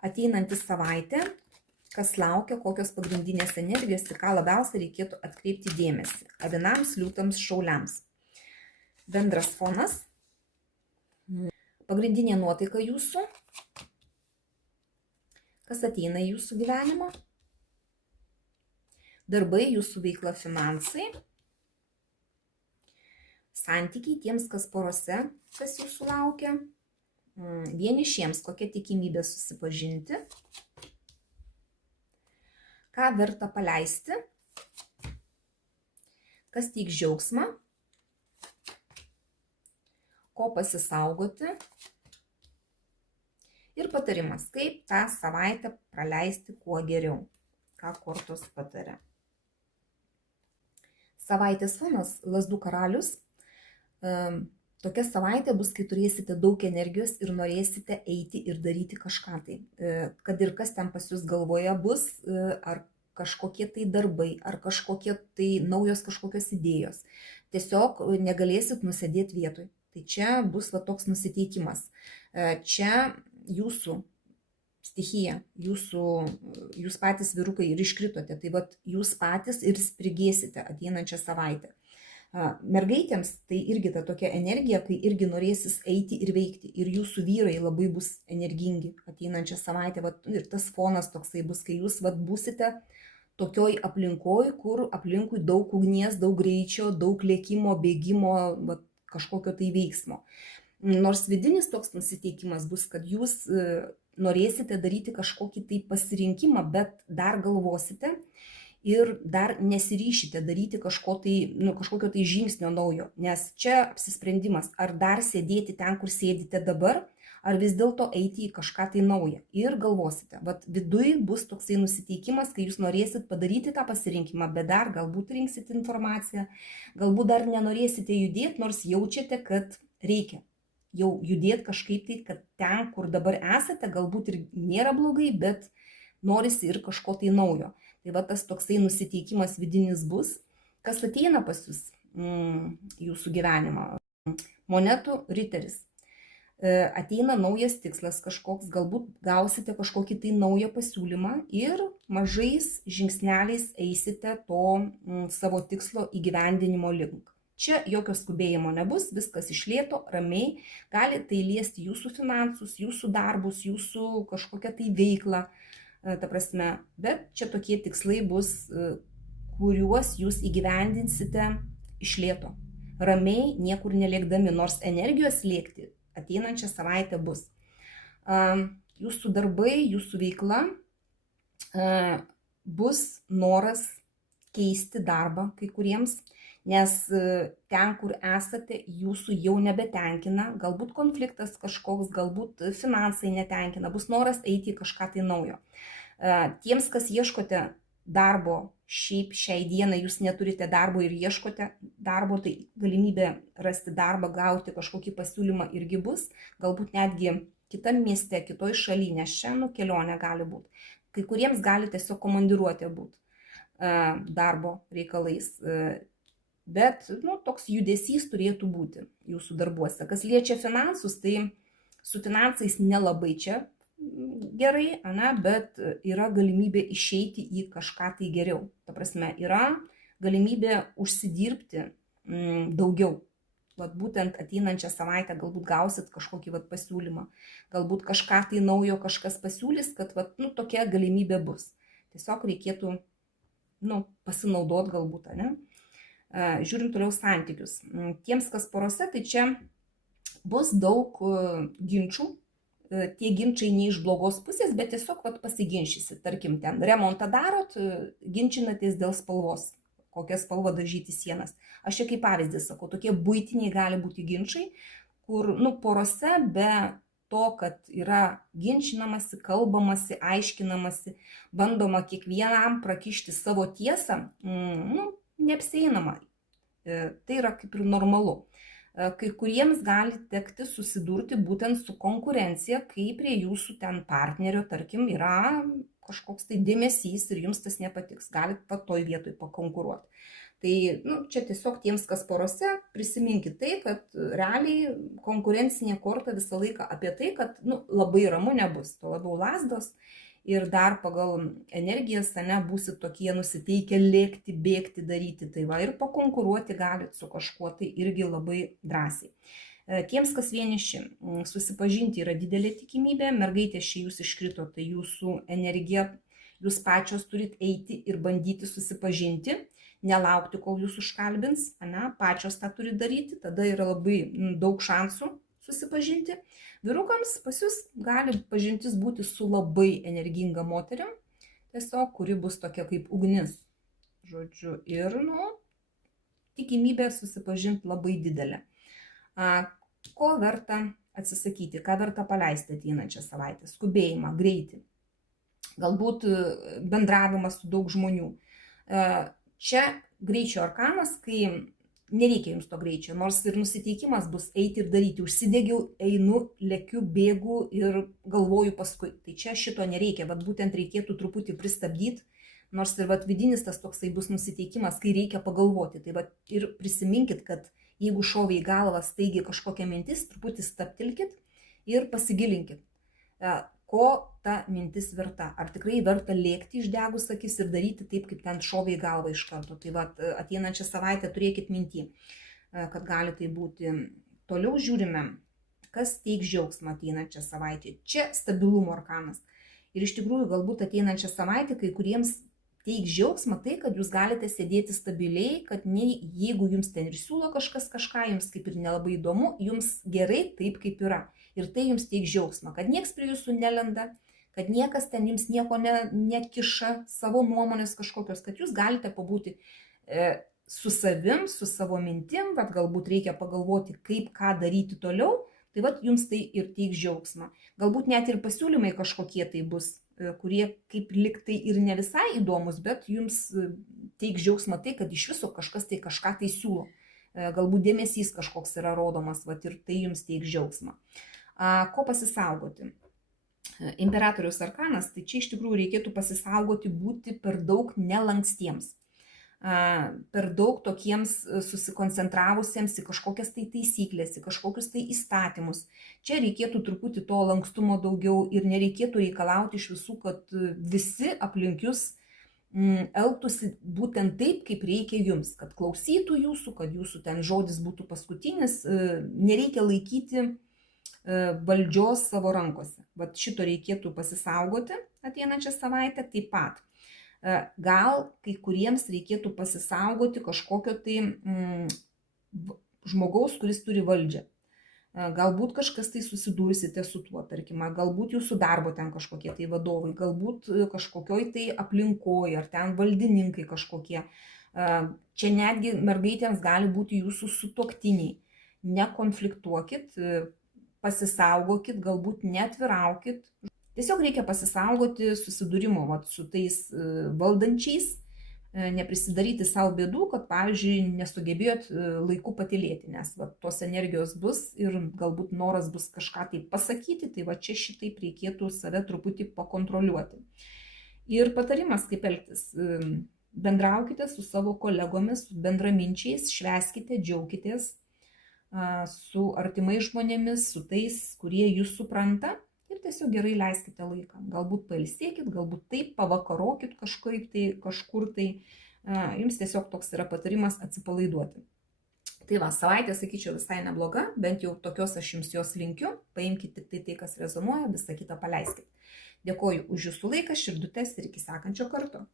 Ateinanti savaitė, kas laukia, kokios pagrindinės energijos ir ką labiausiai reikėtų atkreipti dėmesį. Avinams, liūtams, šauliams. Bendras fonas. Pagrindinė nuotaika jūsų. Kas ateina į jūsų gyvenimą. Darbai, jūsų veikla, finansai. Santykiai tiems, kas porose, kas jūsų laukia. Vienišiems, kokia tikimybė susipažinti. Ką verta paleisti. Kas teiks džiaugsmą. Ko pasisaugoti. Ir patarimas, kaip tą savaitę praleisti kuo geriau. Ką kortos pataria. Savaitės fonas Lazdų karalius. Tokia savaitė bus, kai turėsite daug energijos ir norėsite eiti ir daryti kažką tai. Kad ir kas ten pas jūs galvoje bus, ar kažkokie tai darbai, ar kažkokie tai naujos kažkokios idėjos. Tiesiog negalėsit nusėdėti vietoj. Tai čia bus va toks nusiteikimas. Čia jūsų stichija, jūs patys vyrukai ir iškritote, tai vat jūs patys ir sprigėsite ateinančią savaitę. Mergaitėms tai irgi ta tokia energija, kai irgi norėsis eiti ir veikti. Ir jūsų vyrai labai bus energingi ateinančią savaitę. Vat, ir tas fonas toksai bus, kai jūs vat, būsite tokioj aplinkoj, kur aplinkui daug ugnies, daug greičio, daug lėkimo, bėgimo, vat, kažkokio tai veiksmo. Nors vidinis toks nusiteikimas bus, kad jūs norėsite daryti kažkokį tai pasirinkimą, bet dar galvosite ir dar nesiryšite daryti kažkokio tai žingsnio naujo. Nes čia apsisprendimas, ar dar sėdėti ten, kur sėdite dabar, ar vis dėlto eiti į kažką tai naują. Ir galvosite, vat viduj bus toksai nusiteikimas, kai jūs norėsit padaryti tą pasirinkimą, bet dar galbūt rinksit informaciją, galbūt dar nenorėsite judėti, nors jaučiate, kad reikia jau judėti kažkaip tai, kad ten, kur dabar esate, galbūt ir nėra blogai, bet norisi ir kažko tai naujo. Tai va tas toksai nusiteikimas vidinis bus, kas ateina pas jūs jūsų gyvenimą. Monetų riteris. Ateina naujas tikslas kažkoks, galbūt gausite kažkokį tai naują pasiūlymą ir mažais žingsneliais eisite to savo tikslo įgyvendinimo link. Čia jokio skubėjimo nebus, viskas iš lėto, ramiai, gali tai liesti jūsų finansus, jūsų darbus, jūsų kažkokią tai veiklą. Ta prasme, bet čia tokie tikslai bus, kuriuos jūs įgyvendinsite iš lėto. Ramiai, niekur nelėkdami, nors energijos lėkti ateinančią savaitę bus. Jūsų darbai, jūsų veikla bus noras keisti darbą kai kuriems, nes ten, kur esate, jūsų jau nebetenkina, galbūt konfliktas kažkoks, galbūt finansai netenkina, bus noras eiti į kažką tai naujo. Tiems, kas ieškote darbo, šiaip šiai dienai jūs neturite darbo ir ieškote darbo, tai galimybė rasti darbą, gauti kažkokį pasiūlymą irgi bus, galbūt netgi kitam mieste, kitoj šaly, nes čia kelionė gali būti. Kai kuriems gali tiesiog komandiruotė būti darbo reikalais. Bet toks judesys turėtų būti jūsų darbuose. Kas liečia finansus, tai su finansais nelabai čia gerai, bet yra galimybė išeiti į kažką tai geriau. Ta prasme, yra galimybė užsidirbti daugiau. Vat būtent ateinančią savaitę galbūt gausit kažkokį pasiūlymą. Galbūt kažką tai naujo kažkas pasiūlys, kad tokia galimybė bus. Tiesiog reikėtų pasinaudoti galbūt, ne? Žiūrim toliau santykius. Tiems, kas porose, tai čia bus daug ginčių. Tie ginčiai ne iš blogos pusės, bet tiesiog pasiginčysit. Tarkim, ten remontą darot, ginčinatės dėl spalvos, kokią spalvą dažyti sienas. Aš čia kaip pavyzdį sakau, tokie buitiniai gali būti ginčiai, kur porose be to, kad yra ginčinamasi, kalbamasi, aiškinamasi, bandoma kiekvienam prakišti savo tiesą, neapsieinama. Tai yra kaip ir normalu. Kai kuriems gali tekti susidurti būtent su konkurencija, kai prie jūsų ten partnerio, tarkim, yra kažkoks tai dėmesys ir jums tas nepatiks. Galit toj vietoj pakonkuruoti. Tai čia tiesiog tiems, kas porose, prisiminkit tai, kad realiai konkurencinė korta visą laiką apie tai, kad labai ramu nebus, to labiau lasdos ir dar pagal energijas, būsit tokie nusiteikę lėkti, bėgti, daryti, tai va ir pakonkuruoti galit su kažkuo, tai irgi labai drąsiai. Tiems, kas vieniši, susipažinti yra didelė tikimybė, mergaitės čia jūs iškrito, tai jūsų energija, jūs pačios turit eiti ir bandyti susipažinti, nelaukti, kol jūs užkalbins, pačios tą turi daryti, tada yra labai daug šansų susipažinti. Vyrukams pas jūs gali pažintis būti su labai energinga moterim, tiesiog, kuri bus tokia kaip ugnis, žodžiu, ir, tikimybė susipažinti labai didelė. Ko verta atsisakyti, ką verta paleisti ateinančią savaitę? Skubėjimą, greitį, galbūt bendravimas su daug žmonių. Čia greičio arkanas, kai nereikia jums to greičio, nors ir nusiteikimas bus eiti ir daryti. Užsidegiau, einu, lekiu, bėgu ir galvoju paskui. Tai čia šito nereikia, bet būtent reikėtų truputį pristabdyti, nors ir vidinis tas toksai bus nusiteikimas, kai reikia pagalvoti. Tai ir prisiminkit, kad jeigu šovė į galvą staigiai kažkokia mintis, truputį stabtelkit ir pasigilinkit. Ko ta mintis verta? Ar tikrai verta lėkti išdegus akis ir daryti taip, kaip ten šovė į galvą iš karto? Tai ateinančią savaitę turėkit mintį, kad gali tai būti. Toliau žiūrime, kas teiks džiaugsmą ateinančią savaitę. Čia stabilumo arkanas. Ir iš tikrųjų galbūt ateinančią savaitę kai kuriems teiks džiaugsmą tai, kad jūs galite sėdėti stabiliai, kad jeigu jums ten ir siūlo kažkas kažką, jums kaip ir nelabai įdomu, jums gerai taip, kaip yra. Ir tai jums teiks džiaugsmą, kad nieks prie jūsų nelenda, kad niekas ten jums nieko nekiša, savo nuomonės kažkokios, kad jūs galite pabūti su savim, su savo mintim, bet galbūt reikia pagalvoti, kaip ką daryti toliau, tai jums tai ir teiks džiaugsmą. Galbūt net ir pasiūlymai kažkokie tai bus, kurie kaip liktai ir ne visai įdomus, bet jums teiks džiaugsmą tai, kad iš viso kažkas tai kažką tai siūlo. Galbūt dėmesys kažkoks yra rodomas, ir tai jums teiks džiaugsmą. Ko pasisaugoti? Imperatoriaus arkanas, tai čia iš tikrųjų reikėtų pasisaugoti būti per daug nelankstiems, per daug tokiems susikoncentravusiems į kažkokias tai taisyklės, į kažkokius tai įstatymus. Čia reikėtų truputį to lankstumo daugiau ir nereikėtų reikalauti iš visų, kad visi aplink jūs elgtųsi būtent taip, kaip reikia jums, kad klausytų jūsų, kad jūsų ten žodis būtų paskutinis, nereikia laikyti valdžios savo rankose. Šito reikėtų pasisaugoti ateinančią savaitę taip pat. Gal kai kuriems reikėtų pasisaugoti kažkokio tai žmogaus, kuris turi valdžią. Galbūt kažkas tai susidursite su tuo, tarkime, galbūt jūsų darbo ten kažkokie tai vadovai, galbūt kažkokioj tai aplinkoje, ar ten valdininkai kažkokie. Čia netgi mergaitėms gali būti jūsų sutuoktiniai. Nekonfliktuokit, pasisaugokit, galbūt neatviraukit. Tiesiog reikia pasisaugoti susidūrimo su tais valdančiais, neprisidaryti savo bėdų, kad, pavyzdžiui, nesugebėjot laiku patylėti, nes tos energijos bus ir galbūt noras bus kažką tai pasakyti, tai čia šitaip reikėtų save truputį pakontroliuoti. Ir patarimas, kaip elgtis. Bendraukite su savo kolegomis, su bendraminčiais, švęskite, džiaukitės su artimais žmonėmis, su tais, kurie jūs supranta. Ir tiesiog gerai leiskite laiką. Galbūt pailsėkit, galbūt taip, pavakarokit kažkur tai. Jums tiesiog toks yra patarimas atsipalaiduoti. Tai savaitė, sakyčiau, visai nebloga, bent jau tokios aš jums jos linkiu. Paimkite tik tai, kas rezonuoja, visą kitą paleiskit. Dėkoju už jūsų laiką, širdutes ir iki sekančio karto.